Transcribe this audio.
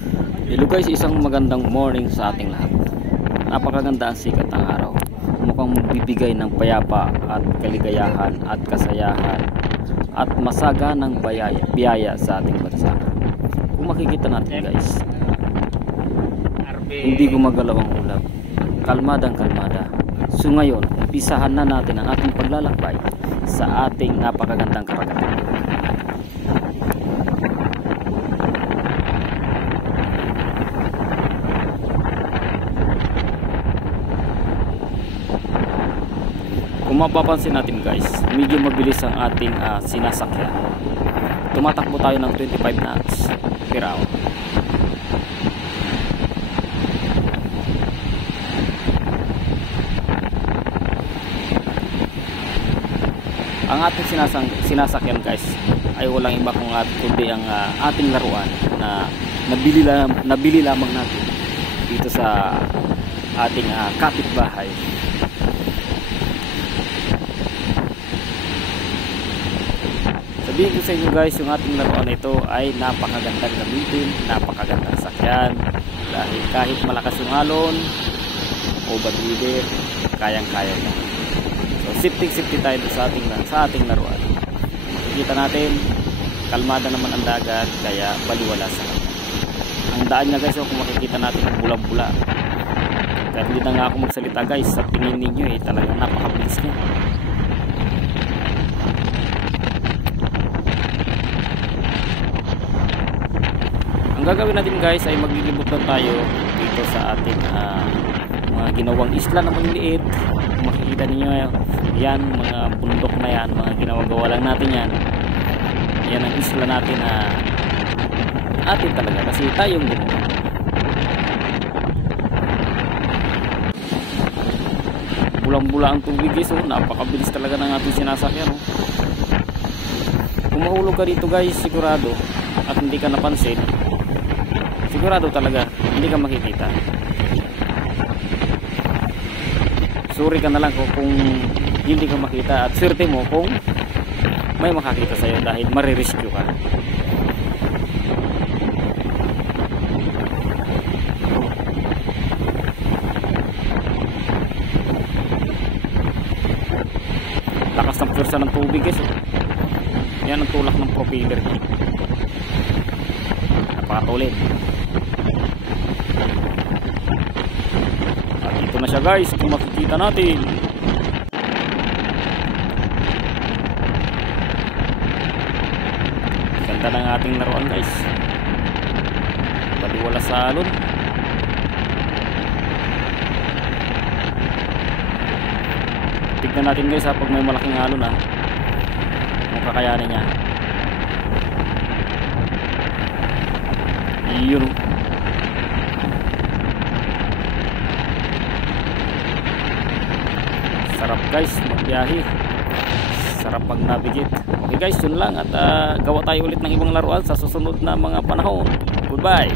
Hello guys, isang magandang morning sa ating lahat. Napakaganda ang sikat ng araw. Mukhang magbibigay ng payapa at kaligayahan at kasayahan at masaganang biyaya sa ating bansa. Kung makikita natin guys, hindi gumagalaw ang ulap. Kalmadang kalmada. So ngayon, umpisahan na natin ang ating paglalakbay sa ating napakagandang karagatan. Kung mapapansin natin guys, medyo mabilis ang ating sinasakyan. Tumatakbo tayo ng 25 knots per hour. Ang ating sinasakyan guys ay walang iba kundi ang ating laruan na nabili lamang natin dito sa ating kapitbahay. Sabihin ko sa inyo guys, yung ating laruan ito ay napakagandang gamitin, napakagandang sakyan, dahil kahit malakas yung alon o bad weather, kayang-kaya niya. So safety tayo sa ating laruan. Makikita natin, kalmada naman ang dagat, kaya baliwala sa kanya. Ang daan niya guys, kung makikita natin, bulang-bula. Kahit hindi na nga ako magsalita guys, sa tingin ninyo talagang napakabilis niya. Ang gagawin natin guys ay maglilibot lang tayo dito sa ating mga ginawang isla na maliliit. Kung makikita ninyo yan, mga bundok na yan, mga ginawagawa lang natin yan. Yan ang isla natin na atin talaga kasi tayong gumawa. Bulang-bula ang tubig guys, napakabilis talaga ng ating sinasakyan. Kung mahulog ka dito guys, sigurado at hindi ka napansin, sigurado talaga hindi ka makikita. Sorry ka na lang kung hindi ka makita, at swerte mo kung may makakita sa'yo dahil marirescue ka. Lakas ng pwersa ng tubig guys. Yan ang tulak ng propeller. Napakatulit. At ito na siya guys, kung makikita natin. Ganda ng ating laruan guys. Baliwala sa alon. Tignan natin guys pag may malaking alon kung kakayanin niya. Yun. Sarap guys magbiyahe, sarap pag navigate. Okay guys, yun lang, at gawa tayo ulit ng ibang laruan sa susunod na mga panahon. Goodbye.